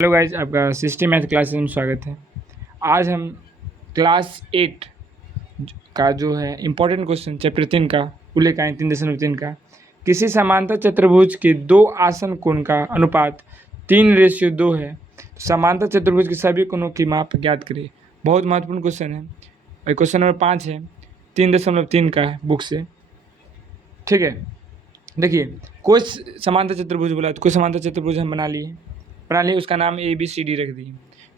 Hello guys, आपका system math classes में स्वागत है। आज हम क्लास 8 का जो है इम्पोर्टेंट क्वेश्चन चैप्टर 3 का उल्लेखाएँ 3.3 का किसी समांतर चतुर्भुज के दो आसन कोण का अनुपात 3:2 है तो समांतर चतुर्भुज के सभी कोणों की माप ज्ञात करिए। बहुत महत्वपूर्ण क्वेश्चन है और क्वेश्चन नंबर 5 है, 3.3 का है बुक से। ठीक है, देखिए कोई समांतर चतुर्भुज बोला तो कोई समांतर चतुर्भुज हम बना लिए, उसका नाम ABCD रख दिए,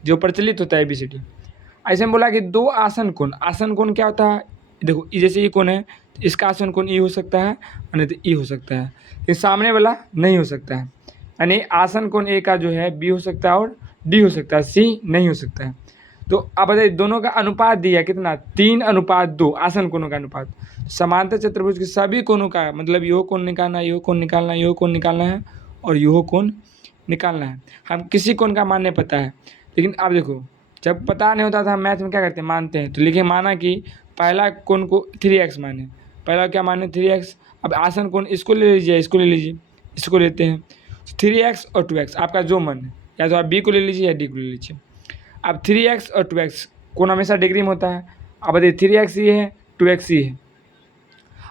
जो प्रचलित होता है ABCD। ऐसे में बोला कि दो आसन कोण क्या होता है। देखो जैसे ये कोण है तो इसका आसन कोण E हो सकता है और नहीं तो E हो सकता है, लेकिन सामने वाला नहीं हो सकता है। यानी आसन कोण A का जो है B हो सकता है और D हो सकता है, C नहीं हो सकता है। तो अब बताइए दोनों का अनुपात दिया कितना, 3:2 आसन कोणों का अनुपात। समांतर चतुर्भुज के सभी कोणों का मतलब यो कोण निकालना है, यो कोण निकालना है, यो कोण निकालना है और यो कोण निकालना है। हम किसी कोण का मान नहीं पता है, लेकिन अब देखो जब पता नहीं होता था हम मैथ में क्या करते हैं, मानते हैं। तो लिखे माना कि पहला कोण को 3x माने, पहला क्या माने 3x। अब आसन कोण इसको ले लीजिए, इसको ले लीजिए, इसको लेते हैं 3x और 2x, आपका जो मन है, या तो आप b को ले लीजिए या d को ले लीजिए। अब 3x और 2x कोण हमेशा डिग्री में होता है। अब बताइए 3x ये है, 2x ये है।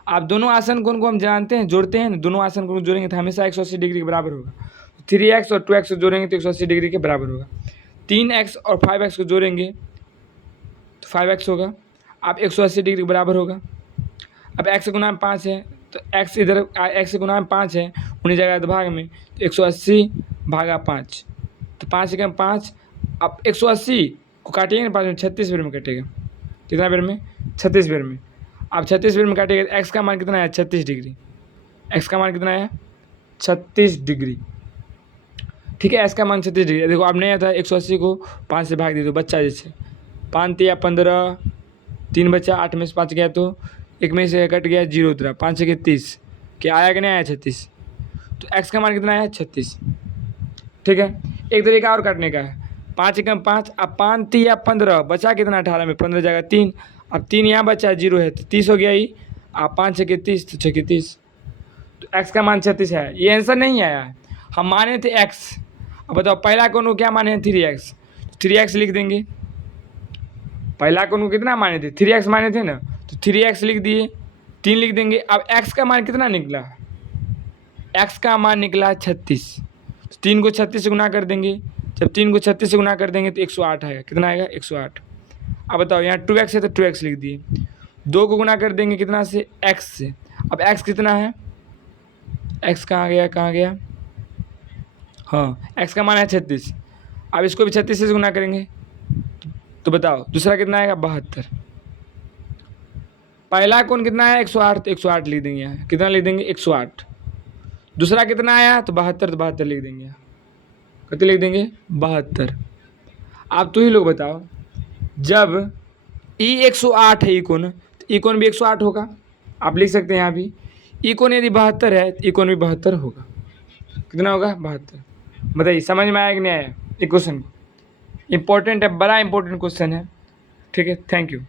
आप दोनों आसन कोण को हम जानते हैं, जोड़ते हैं, दोनों आसन कोण को जोड़ेंगे तो हमेशा 180 डिग्री के बराबर होगा। 3x और 2x को जोड़ेंगे तो 180 डिग्री के बराबर होगा। 3x और 5x को जोड़ेंगे तो 5x होगा, आप 180 डिग्री के बराबर होगा। अब x गुना में 5 है तो x इधर x गुना में 5 है, उन्हीं जगह भाग में तो 180 भागा 5, तो 5 के 5। अब 180 को काटिएगा ना 5 में, 36 बेर में कटेगा। कितना बेर में, 36 बेर में। अब 36 बेर में काटेगा तो x का मान कितना है, 36 डिग्री। x का मान कितना है, 36 डिग्री। ठीक है, x का मान 36 डिग्री। देखो अब नहीं आता, 180 को 5 से भाग दिए तो बच्चा जैसे 5 तिया 15, 3 बच्चा, 8 में से 5 गया तो 1 में से कट गया, 0 उतरा, 5 से 30, क्या आया कि नहीं आया, 36। तो x का मान कितना है, 36। ठीक है, एक तरीका और काटने का है, 5 एकम 5, अब 5 तिया 15, बचा कितना 18 में, 15 जगह 3, अब 3 यहाँ बचा 0 है तो 30 हो गया ही। आप 5 छः 30 तो 6 30, तो x का मान 36 है। ये आंसर नहीं आया है, हम माने थे x। अब बताओ पहला कोण को क्या माने हैं, 3x, 3x लिख देंगे। पहला कोण को कितना माने थे, 3x माने थे ना, तो 3x लिख दिए, 3 लिख देंगे। अब x का मान कितना निकला, x का मान निकला 36, 3 को 36 से गुना कर देंगे। जब 3 को 36 से गुना कर देंगे तो 108 आएगा। कितना आएगा, 108। अब बताओ यहाँ 2x है तो 2x लिख दिए, 2 को गुना कर देंगे कितना से, x से। अब x कितना है, x कहाँ गया, हाँ x का मान है 36। अब इसको भी 36 से गुना करेंगे तो बताओ दूसरा कितना आएगा, 72। पहला कोण कितना है, 108, तो 108 लिख देंगे यहाँ। कितना लिख देंगे, 108। दूसरा कितना आया तो 72, तो 72 लिख देंगे यहाँ। कितने लिख देंगे, 72। आप तो ही लोग बताओ, जब E 108 है, ई कोण, तो ई कोण भी 108 होगा। आप लिख सकते हैं यहाँ भी, ई कोण यदि 72 है तो ई कोण भी 72 होगा। कितना होगा, 72। बताइए समझ में आया कि नहीं आया, ये क्वेश्चन इंपॉर्टेंट है, बड़ा इंपॉर्टेंट क्वेश्चन है। ठीक है, थैंक यू।